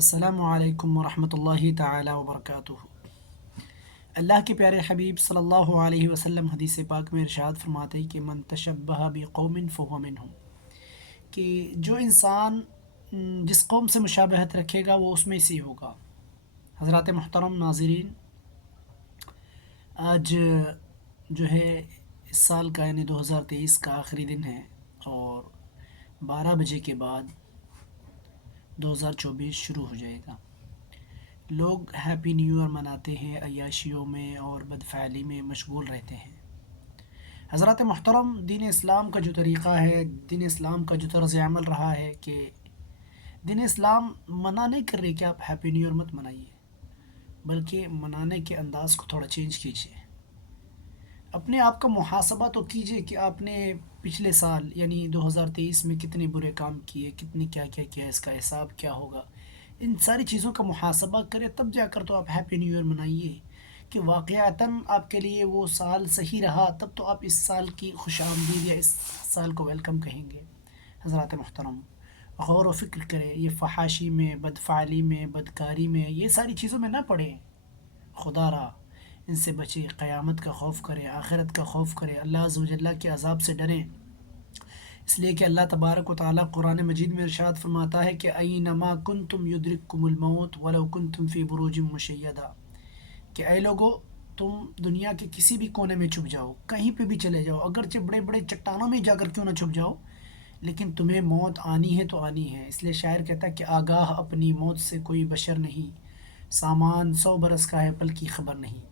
السلام علیکم ورحمۃ اللہ تعالی وبرکاتہ۔ اللہ کے پیارے حبیب صلی اللہ علیہ وسلم حدیث پاک میں ارشاد فرماتے ہیں کہ من تشبہ بقوم فہو منہم، کہ جو انسان جس قوم سے مشابہت رکھے گا وہ اس میں سے ہی ہوگا۔ حضرات محترم ناظرین، آج جو ہے اس سال کا یعنی 2023 کا آخری دن ہے اور 12 بجے کے بعد 2024 شروع ہو جائے گا۔ لوگ ہیپی نیو ایئر مناتے ہیں، عیاشیوں میں اور بدفعلی میں مشغول رہتے ہیں۔ حضرات محترم، دین اسلام کا جو طریقہ ہے، دین اسلام کا جو طرز عمل رہا ہے کہ دین اسلام منع نہیں کر رہے کہ آپ ہیپی نیو ایئر مت منائیے، بلکہ منانے کے انداز کو تھوڑا چینج کیجیے۔ اپنے آپ کا محاسبہ تو کیجیے کہ آپ نے پچھلے سال یعنی 2023 میں کتنے برے کام کیے، کتنے کیا کیا کیا، اس کا حساب کیا ہوگا، ان ساری چیزوں کا محاسبہ کرے، تب جا کر تو آپ ہیپی نیو ایئر منائیے کہ واقعتاً آپ کے لیے وہ سال صحیح رہا، تب تو آپ اس سال کی خوش آمدید یا اس سال کو ویلکم کہیں گے۔ حضرات محترم، غور و فکر کریں، یہ فحاشی میں، بدفعلی میں، بدکاری میں، یہ ساری چیزوں میں نہ پڑیں۔ خدا را ان سے بچے، قیامت کا خوف کریں، آخرت کا خوف کریں، اللہ عز و جل کے عذاب سے ڈریں، اس لیے کہ اللہ تبارک و تعالیٰ قرآن مجید میں ارشاد فرماتا ہے کہ اینما کنتم یدرککم الموت ولو کنتم فی بروج مشیدہ، کہ اے لوگو، تم دنیا کے کسی بھی کونے میں چھپ جاؤ، کہیں پہ بھی چلے جاؤ، اگرچہ بڑے بڑے چٹانوں میں جا کر کیوں نہ چھپ جاؤ، لیکن تمہیں موت آنی ہے تو آنی ہے۔ اس لیے شاعر کہتا ہے کہ آگاہ اپنی موت سے کوئی بشر نہیں، سامان 100 برس کا ہے پل کی خبر نہیں۔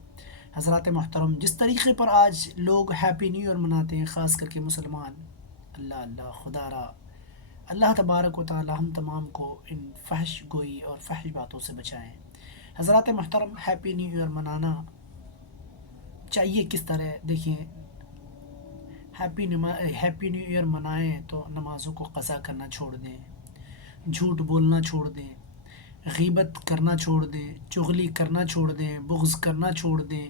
حضرات محترم، جس طریقے پر آج لوگ ہیپی نیو ایئر مناتے ہیں، خاص کر کے مسلمان، اللہ اللہ خدا را اللہ تبارک و تعالی ہم تمام کو ان فحش گوئی اور فحش باتوں سے بچائیں۔ حضرات محترم، ہیپی نیو ایئر منانا چاہیے کس طرح؟ دیکھیں، ہیپی نیو ایئر منائیں تو نمازوں کو قضا کرنا چھوڑ دیں، جھوٹ بولنا چھوڑ دیں، غیبت کرنا چھوڑ دیں، چغلی کرنا چھوڑ دیں، بغض کرنا چھوڑ دیں،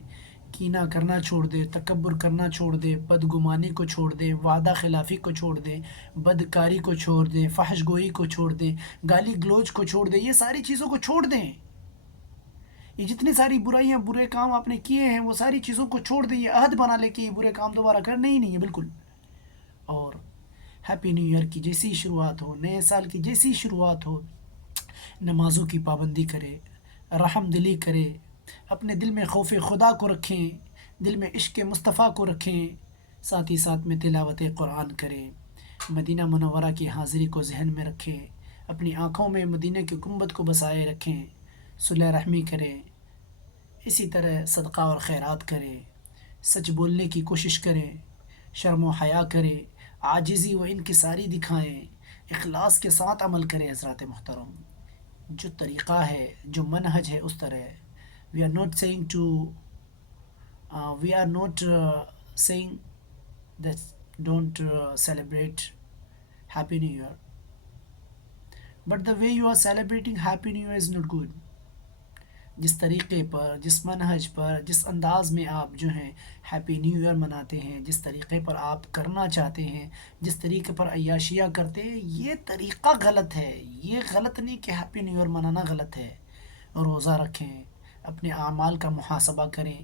کینہ کرنا چھوڑ دیں، تکبر کرنا چھوڑ دیں، بدگمانی کو چھوڑ دیں، وعدہ خلافی کو چھوڑ دیں، بدکاری کو چھوڑ دیں، فحش گوئی کو چھوڑ دیں، گالی گلوچ کو چھوڑ دیں، یہ ساری چیزوں کو چھوڑ دیں۔ یہ جتنی ساری برائیاں، برے کام آپ نے کیے ہیں، وہ ساری چیزوں کو چھوڑ دیں، یہ عہد بنا لے کہ یہ برے کام دوبارہ کرنے ہی نہیں ہے بالکل۔ اور ہیپی نیو ایئر کی جیسی شروعات ہو، نئے سال کی جیسی شروعات ہو، نمازوں کی پابندی کرے، رحم دلی کرے، اپنے دل میں خوف خدا کو رکھیں، دل میں عشق مصطفیٰ کو رکھیں، ساتھ ہی ساتھ میں تلاوت قرآن کریں، مدینہ منورہ کی حاضری کو ذہن میں رکھیں، اپنی آنکھوں میں مدینہ کی گنبد کو بسائے رکھیں، صلح رحمی کریں، اسی طرح صدقہ اور خیرات کریں، سچ بولنے کی کوشش کریں، شرم و حیا کریں، عاجزی و انکساری دکھائیں، اخلاص کے ساتھ عمل کریں۔ حضرات محترم، جو طریقہ ہے، جو منہج ہے، اس طرح we are not seeing to we are not seeing that don't celebrate happy new year, but the way you are celebrating happy new year is not good۔ جس طریقے پر، جس منہج پر، جس انداز میں آپ جو ہیں ہیپی نیو ایئر مناتے ہیں، جس طریقے پر آپ کرنا چاہتے ہیں، جس طریقے پر عیاشیاں کرتے ہیں، یہ طریقہ غلط ہے۔ یہ غلط نہیں کہ ہیپی نیو ایئر منانا غلط ہے۔ روزہ رکھیں، اپنے اعمال کا محاسبہ کریں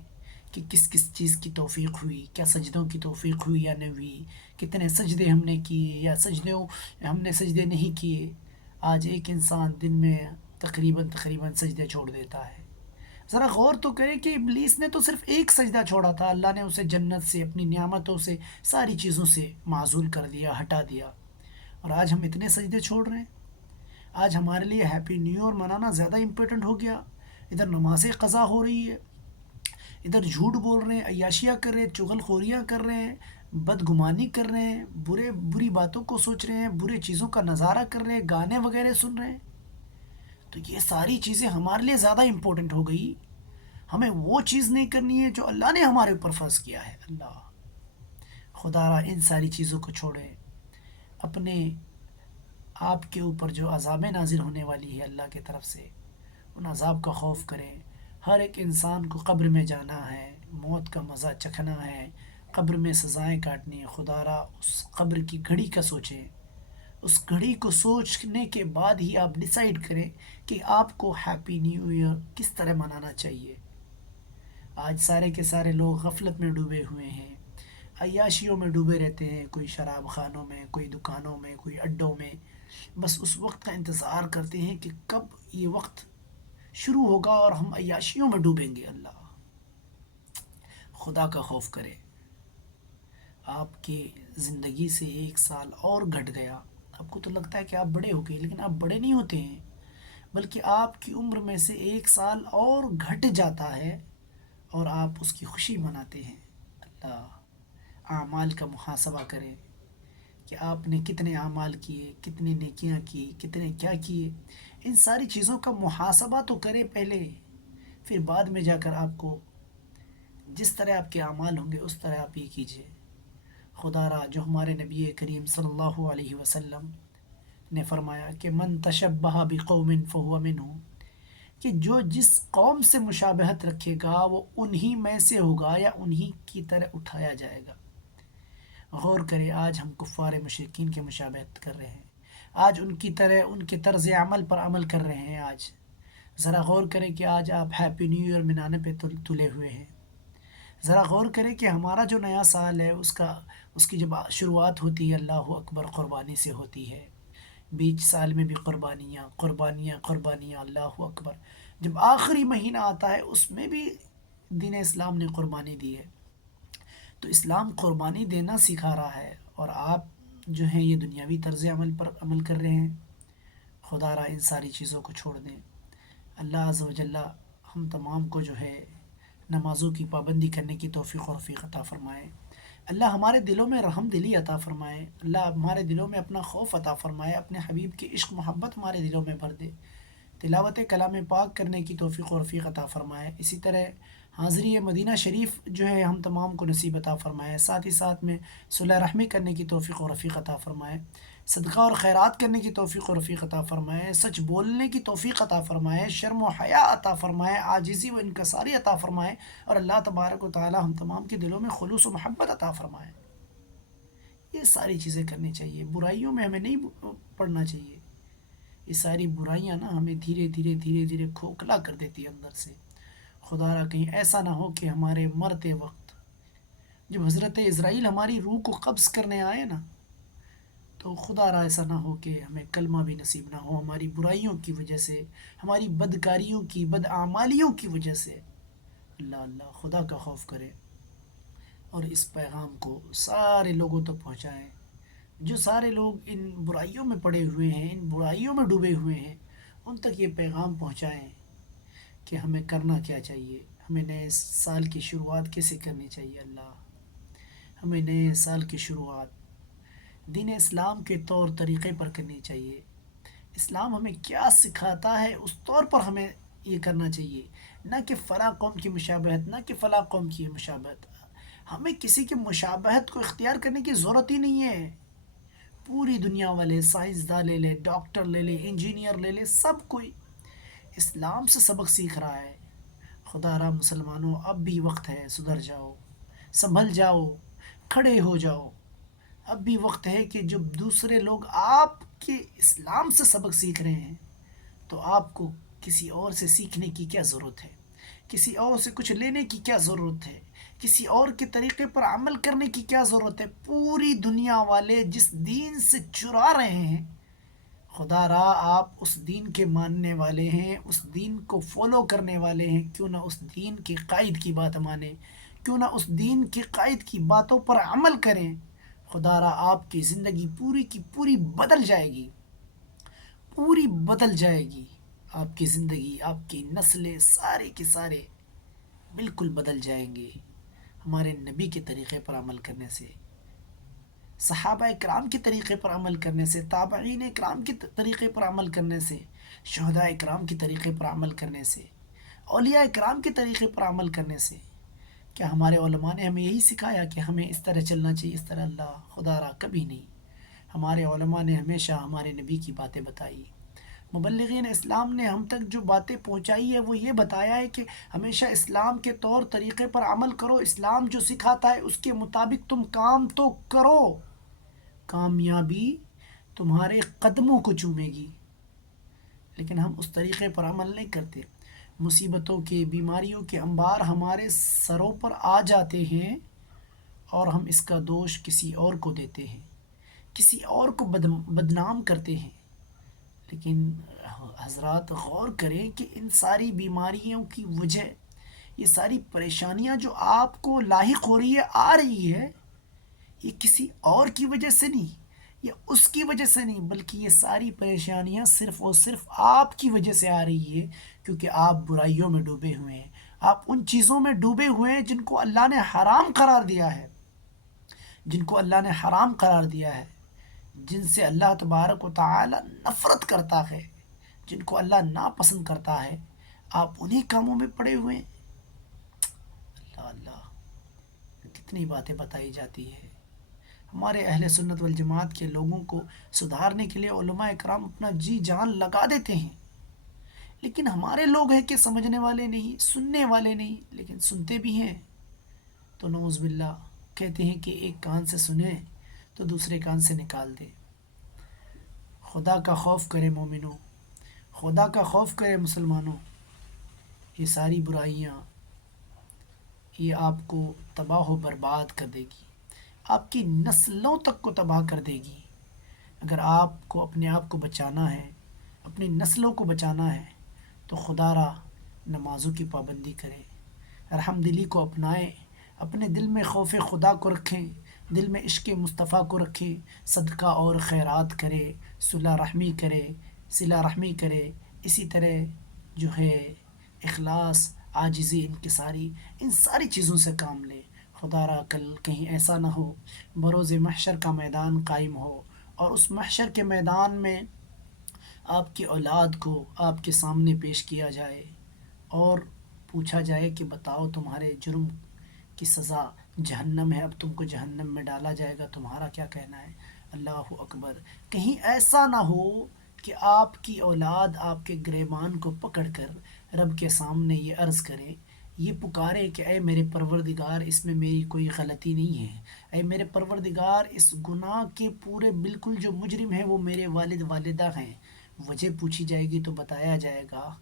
کہ کس کس چیز کی توفیق ہوئی، کیا سجدوں کی توفیق ہوئی یا نہیں ہوئی، کتنے سجدے ہم نے کیے یا ہم نے سجدے نہیں کیے۔ آج ایک انسان دن میں تقریباً سجدے چھوڑ دیتا ہے۔ ذرا غور تو کریں کہ ابلیس نے تو صرف ایک سجدہ چھوڑا تھا، اللہ نے اسے جنت سے، اپنی نعمتوں سے، ساری چیزوں سے معزول کر دیا، ہٹا دیا، اور آج ہم اتنے سجدے چھوڑ رہے ہیں۔ آج ہمارے لیے ہیپی نیو ایئر منانا زیادہ امپورٹنٹ ہو گیا۔ ادھر نمازیں قضا ہو رہی ہے، ادھر جھوٹ بول رہے ہیں، عیاشیاں کر رہے ہیں، چغل خوریاں کر رہے ہیں، بدگمانی کر رہے ہیں، بری باتوں کو سوچ رہے ہیں، برے چیزوں کا نظارہ کر رہے ہیں، گانے وغیرہ سن رہے ہیں۔ تو یہ ساری چیزیں ہمارے لیے زیادہ امپورٹنٹ ہو گئی۔ ہمیں وہ چیز نہیں کرنی ہے جو اللہ نے ہمارے اوپر فرض کیا ہے۔ اللہ خدا را ان ساری چیزوں کو چھوڑیں، اپنے آپ کے اوپر جو عذاب نازل ہونے والی ہے اللہ کی طرف سے، ان عذاب کا خوف کریں۔ ہر ایک انسان کو قبر میں جانا ہے، موت کا مزہ چکھنا ہے، قبر میں سزائیں کاٹنی ہے۔ خدا را اس قبر کی گھڑی کا سوچیں، اس گھڑی کو سوچنے کے بعد ہی آپ ڈیسائیڈ کریں کہ آپ کو ہیپی نیو ایئر کس طرح منانا چاہیے۔ آج سارے کے سارے لوگ غفلت میں ڈوبے ہوئے ہیں، عیاشیوں میں ڈوبے رہتے ہیں، کوئی شراب خانوں میں، کوئی دکانوں میں، کوئی اڈوں میں، بس اس وقت کا انتظار کرتے ہیں کہ کب یہ وقت شروع ہوگا اور ہم عیاشیوں میں ڈوبیں گے۔ اللہ، خدا کا خوف کرے۔ آپ کی زندگی سے 1 سال اور گھٹ گیا، آپ کو تو لگتا ہے کہ آپ بڑے ہو گئے، لیکن آپ بڑے نہیں ہوتے ہیں، بلکہ آپ کی عمر میں سے 1 سال اور گھٹ جاتا ہے اور آپ اس کی خوشی مناتے ہیں۔ اللہ، اعمال کا محاسبہ کریں کہ آپ نے کتنے اعمال کیے، کتنے نیکیاں کی، کتنے کیا کیے، ان ساری چیزوں کا محاسبہ تو کریں پہلے، پھر بعد میں جا کر آپ کو جس طرح آپ کے اعمال ہوں گے اس طرح آپ یہ کیجیے۔ خدا را جو ہمارے نبی کریم صلی اللہ علیہ وسلم نے فرمایا کہ من تشبہ بقوم فہو منہم، کہ جو جس قوم سے مشابہت رکھے گا وہ انہی میں سے ہوگا یا انہی کی طرح اٹھایا جائے گا۔ غور کرے، آج ہم کفار مشرکین کے مشابہت کر رہے ہیں، آج ان کی طرح ان کے طرز عمل پر عمل کر رہے ہیں۔ آج ذرا غور کریں کہ آج آپ ہیپی نیو ایئر منانے پہ تلے ہوئے ہیں۔ ذرا غور کریں کہ ہمارا جو نیا سال ہے اس کی جب شروعات ہوتی ہے اللہ اکبر قربانی سے ہوتی ہے، بیچ سال میں بھی قربانیاں قربانیاں قربانیاں، اللہ اکبر، جب آخری مہینہ آتا ہے اس میں بھی دین اسلام نے قربانی دی ہے۔ تو اسلام قربانی دینا سکھا رہا ہے اور آپ جو ہیں یہ دنیاوی طرز عمل پر عمل کر رہے ہیں۔ خدا را ان ساری چیزوں کو چھوڑ دیں۔ اللہ عز و جل ہم تمام کو جو ہے نمازوں کی پابندی کرنے کی توفیق و رفیق عطا فرمائے۔ اللہ ہمارے دلوں میں رحم دلی عطا فرمائے، اللہ ہمارے دلوں میں اپنا خوف عطا فرمائے، اپنے حبیب کی عشق محبت ہمارے دلوں میں بھر دے، تلاوت کلام پاک کرنے کی توفیق و رفیق عطا فرمائے، اسی طرح حاضری مدینہ شریف جو ہے ہم تمام کو نصیب عطا فرمائے، ساتھ ہی ساتھ میں صلح رحمی کرنے کی توفیق و رفیق عطا فرمائے، صدقہ اور خیرات کرنے کی توفیق و رفیق عطا فرمائے، سچ بولنے کی توفیق عطا فرمائے، شرم و حیا عطا فرمائے، عاجزی و انکساری عطا فرمائے، اور اللہ تبارک و تعالی ہم تمام کے دلوں میں خلوص و محبت عطا فرمائے۔ یہ ساری چیزیں کرنی چاہیے، برائیوں میں ہمیں نہیں پڑنا چاہیے۔ یہ ساری برائیاں نا ہمیں دھیرے دھیرے دھیرے دھیرے کھوکھلا کر دیتی ہے اندر سے۔ خدا را کہیں ایسا نہ ہو کہ ہمارے مرتے وقت جب حضرت اسرائیل ہماری روح کو قبض کرنے آئے نا، تو خدا را ایسا نہ ہو کہ ہمیں کلمہ بھی نصیب نہ ہو ہماری برائیوں کی وجہ سے، ہماری بدکاریوں کی بدعمالیوں کی وجہ سے۔ اللہ اللہ، خدا کا خوف کرے اور اس پیغام کو سارے لوگوں تک پہنچائیں۔ جو سارے لوگ ان برائیوں میں پڑے ہوئے ہیں، ان برائیوں میں ڈوبے ہوئے ہیں، ان تک یہ پیغام پہنچائیں کہ ہمیں کرنا کیا چاہیے، ہمیں نئے سال کی شروعات کیسے کرنی چاہیے۔ اللہ، ہمیں نئے سال کی شروعات دین اسلام کے طور طریقے پر کرنی چاہیے۔ اسلام ہمیں کیا سکھاتا ہے اس طور پر ہمیں یہ کرنا چاہیے، نہ کہ فلاں قوم کی مشابہت، نہ کہ فلاں قوم کی مشابہت۔ ہمیں کسی کی مشابہت کو اختیار کرنے کی ضرورت ہی نہیں ہے۔ پوری دنیا والے، سائنسداں لے لے، ڈاکٹر لے لے، انجینئر لے لے، سب کوئی اسلام سے سبق سیکھ رہا ہے۔ خدا را مسلمانوں، اب بھی وقت ہے، سدھر جاؤ، سنبھل جاؤ، کھڑے ہو جاؤ۔ اب بھی وقت ہے کہ جب دوسرے لوگ آپ کے اسلام سے سبق سیکھ رہے ہیں تو آپ کو کسی اور سے سیکھنے کی کیا ضرورت ہے، کسی اور سے کچھ لینے کی کیا ضرورت ہے، کسی اور کے طریقے پر عمل کرنے کی کیا ضرورت ہے۔ پوری دنیا والے جس دین سے چرا رہے ہیں، خدا را آپ اس دین کے ماننے والے ہیں، اس دین کو فالو کرنے والے ہیں، کیوں نہ اس دین کے قائد کی بات مانیں، کیوں نہ اس دین کے قائد کی باتوں پر عمل کریں۔ خدا را آپ کی زندگی پوری کی پوری بدل جائے گی، پوری بدل جائے گی۔ آپ کی زندگی، آپ کی نسلیں، سارے کے سارے بالکل بدل جائیں گے ہمارے نبی کے طریقے پر عمل کرنے سے، صحابہ اکرام کے طریقے پر عمل کرنے سے، تابعین اکرام کے طریقے پر عمل کرنے سے، شہداء اکرام کے طریقے پر عمل کرنے سے، اولیاء اکرام کے طریقے پر عمل کرنے سے۔ کیا ہمارے علماء نے ہمیں یہی سکھایا کہ ہمیں اس طرح چلنا چاہیے، اس طرح؟ اللہ، خدا را کبھی نہیں۔ ہمارے علماء نے ہمیشہ ہمارے نبی کی باتیں بتائی، مبلغین اسلام نے ہم تک جو باتیں پہنچائی ہے وہ یہ بتایا ہے کہ ہمیشہ اسلام کے طور طریقے پر عمل کرو، اسلام جو سکھاتا ہے اس کے مطابق تم کام تو کرو، کامیابی تمہارے قدموں کو چومے گی، لیکن ہم اس طریقے پر عمل نہیں کرتے۔ مصیبتوں کے، بیماریوں کے انبار ہمارے سروں پر آ جاتے ہیں اور ہم اس کا دوش کسی اور کو دیتے ہیں، کسی اور کو بدنام کرتے ہیں۔ لیکن حضرات غور کریں کہ ان ساری بیماریوں کی وجہ، یہ ساری پریشانیاں جو آپ کو لاحق ہو رہی ہے، آ رہی ہے، یہ کسی اور کی وجہ سے نہیں، یہ اس کی وجہ سے نہیں، بلکہ یہ ساری پریشانیاں صرف اور صرف آپ کی وجہ سے آ رہی ہے، کیونکہ آپ برائیوں میں ڈوبے ہوئے ہیں، آپ ان چیزوں میں ڈوبے ہوئے ہیں جن کو اللہ نے حرام قرار دیا ہے، جن کو اللہ نے حرام قرار دیا ہے، جن سے اللہ تبارک و تعالی نفرت کرتا ہے، جن کو اللہ ناپسند کرتا ہے، آپ انہی کاموں میں پڑے ہوئے ہیں۔ اللہ اللہ، کتنی باتیں بتائی جاتی ہے۔ ہمارے اہل سنت والجماعت کے لوگوں کو سدھارنے کے لیے علماء اکرام اپنا جی جان لگا دیتے ہیں، لیکن ہمارے لوگ ہیں کہ سمجھنے والے نہیں، سننے والے نہیں، لیکن سنتے بھی ہیں تو نعوذ باللہ کہتے ہیں کہ ایک کان سے سنیں تو دوسرے کان سے نکال دے۔ خدا کا خوف کرے مومنوں، خدا کا خوف کرے مسلمانوں، یہ ساری برائیاں یہ آپ کو تباہ و برباد کر دے گی، آپ کی نسلوں تک کو تباہ کر دے گی۔ اگر آپ کو اپنے آپ کو بچانا ہے، اپنی نسلوں کو بچانا ہے، تو خدا را نمازوں کی پابندی کریں، رحم دلی کو اپنائیں، اپنے دل میں خوف خدا کو رکھیں، دل میں عشق مصطفیٰ کو رکھیں، صدقہ اور خیرات کرے، صلہ رحمی کرے، اسی طرح جو ہے اخلاص، عاجزی، انکساری، ان ساری چیزوں سے کام لے۔ خدا را کل کہیں ایسا نہ ہو بروز محشر کا میدان قائم ہو اور اس محشر کے میدان میں آپ کی اولاد کو آپ کے سامنے پیش کیا جائے اور پوچھا جائے کہ بتاؤ تمہارے جرم کی سزا جہنم ہے، اب تم کو جہنم میں ڈالا جائے گا، تمہارا کیا کہنا ہے؟ اللہ اکبر! کہیں ایسا نہ ہو کہ آپ کی اولاد آپ کے گریبان کو پکڑ کر رب کے سامنے یہ عرض کرے، یہ پکارے کہ اے میرے پروردگار، اس میں میری کوئی غلطی نہیں ہے، اے میرے پروردگار، اس گناہ کے پورے بالکل جو مجرم ہیں وہ میرے والد والدہ ہیں۔ وجہ پوچھی جائے گی تو بتایا جائے گا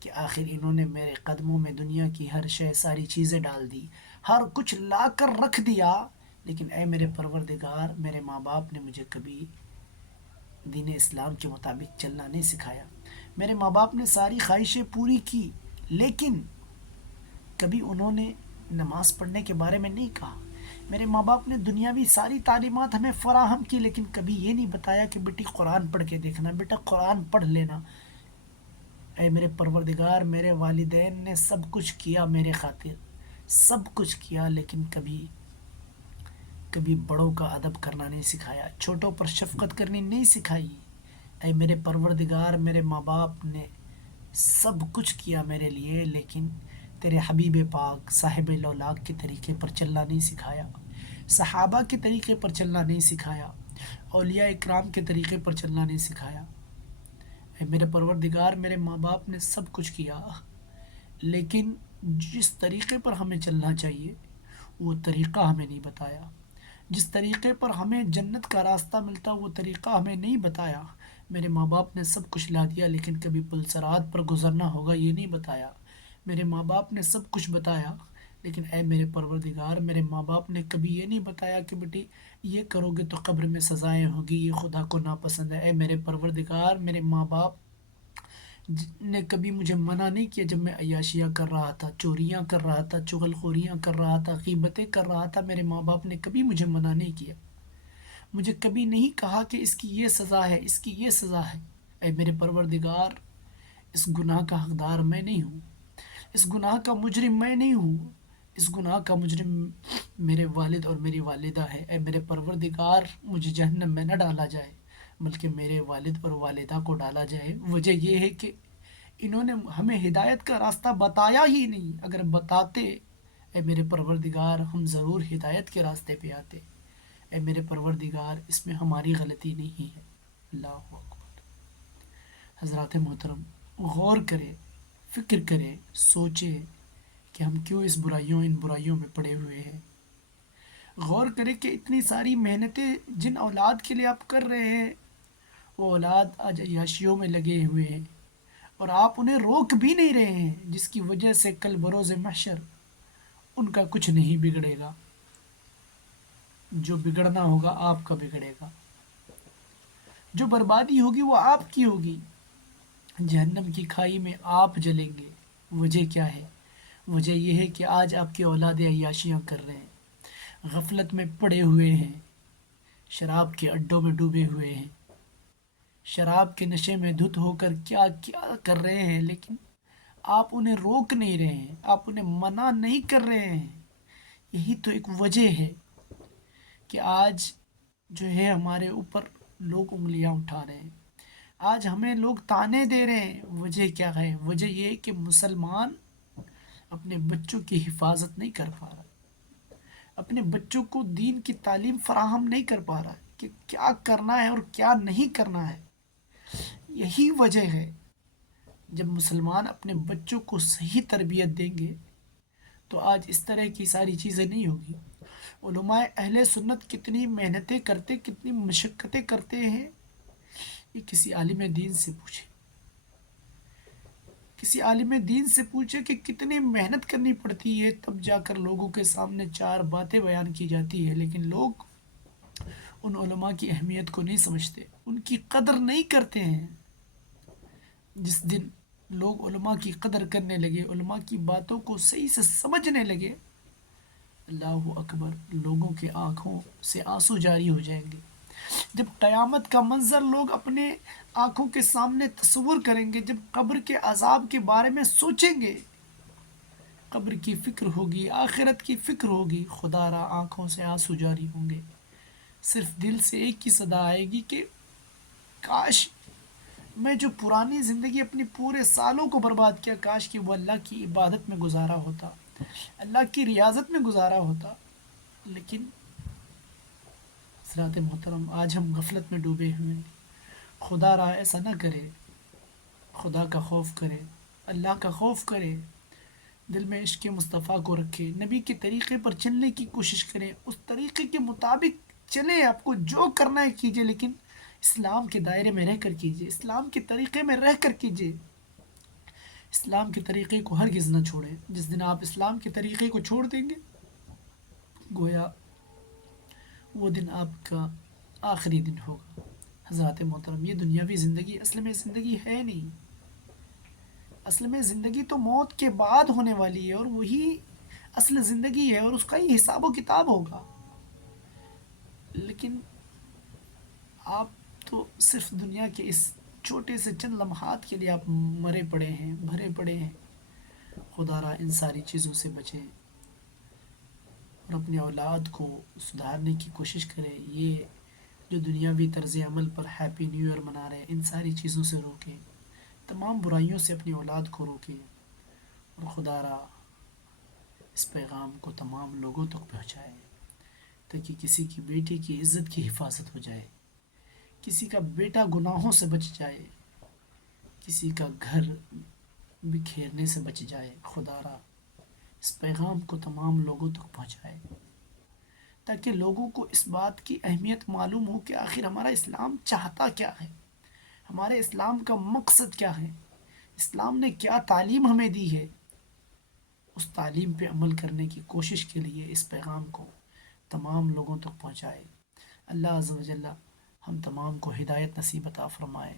کہ آخر انہوں نے میرے قدموں میں دنیا کی ہر شے، ساری چیزیں ڈال دی، ہر کچھ لا کر رکھ دیا، لیکن اے میرے پروردگار، میرے ماں باپ نے مجھے کبھی دین اسلام کے مطابق چلنا نہیں سکھایا، میرے ماں باپ نے ساری خواہشیں پوری کی، لیکن کبھی انہوں نے نماز پڑھنے کے بارے میں نہیں کہا، میرے ماں باپ نے دنیاوی ساری تعلیمات ہمیں فراہم کی، لیکن کبھی یہ نہیں بتایا کہ بیٹی قرآن پڑھ کے دیکھنا، بیٹا قرآن پڑھ لینا۔ اے میرے پروردگار، میرے والدین نے سب کچھ کیا میرے خاطر، سب کچھ کیا، لیکن کبھی بڑوں کا ادب کرنا نہیں سکھایا، چھوٹوں پر شفقت کرنی نہیں سکھائی۔ اے میرے پروردگار، میرے ماں باپ نے سب کچھ کیا میرے لیے، لیکن تیرے حبیب پاک صاحب لولاک کے طریقے پر چلنا نہیں سکھایا، صحابہ کے طریقے پر چلنا نہیں سکھایا، اولیاء اکرام کے طریقے پر چلنا نہیں سکھایا۔ اے میرے پروردگار، میرے ماں باپ نے سب کچھ کیا، لیکن جس طریقے پر ہمیں چلنا چاہیے وہ طریقہ ہمیں نہیں بتایا، جس طریقے پر ہمیں جنت کا راستہ ملتا وہ طریقہ ہمیں نہیں بتایا۔ میرے ماں باپ نے سب کچھ لا دیا، لیکن کبھی پلسرات پر گزرنا ہوگا یہ نہیں بتایا۔ میرے ماں باپ نے سب کچھ بتایا، لیکن اے میرے پروردگار، میرے ماں باپ نے کبھی یہ نہیں بتایا کہ بیٹی یہ کرو گے تو قبر میں سزائیں ہوگی، یہ خدا کو ناپسند ہے۔ اے میرے پروردگار، میرے ماں باپ نے کبھی مجھے منع نہیں کیا جب میں عیاشیاں کر رہا تھا، چوریاں کر رہا تھا، چغل خوریاں کر رہا تھا، غیبتیں کر رہا تھا، میرے ماں باپ نے کبھی مجھے منع نہیں کیا، مجھے کبھی نہیں کہا کہ اس کی یہ سزا ہے، اس کی یہ سزا ہے۔ اے میرے پروردگار، اس گناہ کا حقدار میں نہیں ہوں، اس گناہ کا مجرم میں نہیں ہوں، اس گناہ کا مجرم میرے والد اور میری والدہ ہے۔ اے میرے پروردگار، مجھے جہنم میں نہ ڈالا جائے، بلکہ میرے والد اور والدہ کو ڈالا جائے۔ وجہ یہ ہے کہ انہوں نے ہمیں ہدایت کا راستہ بتایا ہی نہیں، اگر بتاتے اے میرے پروردگار ہم ضرور ہدایت کے راستے پہ آتے۔ اے میرے پروردگار، اس میں ہماری غلطی نہیں ہے۔ اللہ اکبر! حضرات محترم، غور کرے، فکر کرے، سوچے کہ ہم کیوں ان برائیوں میں پڑے ہوئے ہیں۔ غور کرے کہ اتنی ساری محنتیں جن اولاد کے لیے آپ کر رہے ہیں، وہ اولاد آج عیاشیوں میں لگے ہوئے ہیں اور آپ انہیں روک بھی نہیں رہے ہیں، جس کی وجہ سے کل بروز محشر ان کا کچھ نہیں بگڑے گا، جو بگڑنا ہوگا آپ کا بگڑے گا، جو بربادی ہوگی وہ آپ کی ہوگی، جہنم کی کھائی میں آپ جلیں گے۔ وجہ کیا ہے؟ وجہ یہ ہے کہ آج آپ کے اولاد عیاشیاں کر رہے ہیں، غفلت میں پڑے ہوئے ہیں، شراب کے اڈوں میں ڈوبے ہوئے ہیں، شراب کے نشے میں دھت ہو کر کیا کیا کر رہے ہیں، لیکن آپ انہیں روک نہیں رہے ہیں، آپ انہیں منع نہیں کر رہے ہیں۔ یہی تو ایک وجہ ہے کہ آج جو ہے ہمارے اوپر لوگ انگلیاں اٹھا رہے ہیں، آج ہمیں لوگ تانے دے رہے ہیں۔ وجہ کیا ہے؟ وجہ یہ ہے کہ مسلمان اپنے بچوں کی حفاظت نہیں کر پا رہا، اپنے بچوں کو دین کی تعلیم فراہم نہیں کر پا رہا کہ کیا کرنا ہے اور کیا نہیں کرنا ہے۔ یہی وجہ ہے، جب مسلمان اپنے بچوں کو صحیح تربیت دیں گے تو آج اس طرح کی ساری چیزیں نہیں ہوگی۔ علماء اہل سنت کتنی محنتیں کرتے، کتنی مشقتیں کرتے ہیں، یہ کسی عالم دین سے پوچھیں، کسی عالم دین سے پوچھیں کہ کتنی محنت کرنی پڑتی ہے، تب جا کر لوگوں کے سامنے چار باتیں بیان کی جاتی ہے، لیکن لوگ ان علماء کی اہمیت کو نہیں سمجھتے، ان کی قدر نہیں کرتے ہیں۔ جس دن لوگ علماء کی قدر کرنے لگے، علماء کی باتوں کو صحیح سے سمجھنے لگے، اللہ اکبر، لوگوں کے آنکھوں سے آنسو جاری ہو جائیں گے۔ جب قیامت کا منظر لوگ اپنے آنکھوں کے سامنے تصور کریں گے، جب قبر کے عذاب کے بارے میں سوچیں گے، قبر کی فکر ہوگی، آخرت کی فکر ہوگی، خدا را آنکھوں سے آنسو جاری ہوں گے۔ صرف دل سے ایک ہی صدا آئے گی کہ کاش میں جو پرانی زندگی اپنی پورے سالوں کو برباد کیا، کاش کہ وہ اللہ کی عبادت میں گزارا ہوتا، اللہ کی ریاضت میں گزارا ہوتا۔ لیکن حضرات محترم، آج ہم غفلت میں ڈوبے ہوئے ہیں۔ خدا را ایسا نہ کرے، خدا کا خوف کرے، اللہ کا خوف کرے، دل میں عشق مصطفیٰ کو رکھے، نبی کے طریقے پر چلنے کی کوشش کریں، اس طریقے کے مطابق چلیں، آپ کو جو کرنا ہے کیجئے، لیکن اسلام کے دائرے میں رہ کر کیجئے، اسلام کے طریقے میں رہ کر کیجئے، اسلام کے طریقے کو ہرگز نہ چھوڑیں۔ جس دن آپ اسلام کے طریقے کو چھوڑ دیں گے، گویا وہ دن آپ کا آخری دن ہوگا۔ حضرات محترم، یہ دنیاوی زندگی اصل میں زندگی ہے نہیں، اصل میں زندگی تو موت کے بعد ہونے والی ہے، اور وہی اصل زندگی ہے، اور اس کا ہی حساب و کتاب ہوگا۔ لیکن آپ تو صرف دنیا کے اس چھوٹے سے چند لمحات کے لیے آپ مرے پڑے ہیں، بھرے پڑے ہیں۔ خدا را ان ساری چیزوں سے بچیں اور اپنے اولاد کو سدھارنے کی کوشش کریں۔ یہ جو دنیاوی طرز عمل پر ہیپی نیو ایئر منا رہے ہیں، ان ساری چیزوں سے روکیں، تمام برائیوں سے اپنی اولاد کو روکیں، اور خدا را اس پیغام کو تمام لوگوں تک پہنچائے، تاکہ کسی کی بیٹی کی عزت کی حفاظت ہو جائے، کسی کا بیٹا گناہوں سے بچ جائے، کسی کا گھر بکھیرنے سے بچ جائے۔ خدا را اس پیغام کو تمام لوگوں تک پہنچائے، تاکہ لوگوں کو اس بات کی اہمیت معلوم ہو کہ آخر ہمارا اسلام چاہتا کیا ہے، ہمارے اسلام کا مقصد کیا ہے، اسلام نے کیا تعلیم ہمیں دی ہے۔ اس تعلیم پہ عمل کرنے کی کوشش کے لیے اس پیغام کو تمام لوگوں تک پہنچائے۔ اللہ عز و جل ہم تمام کو ہدایت نصیب عطا فرمائے۔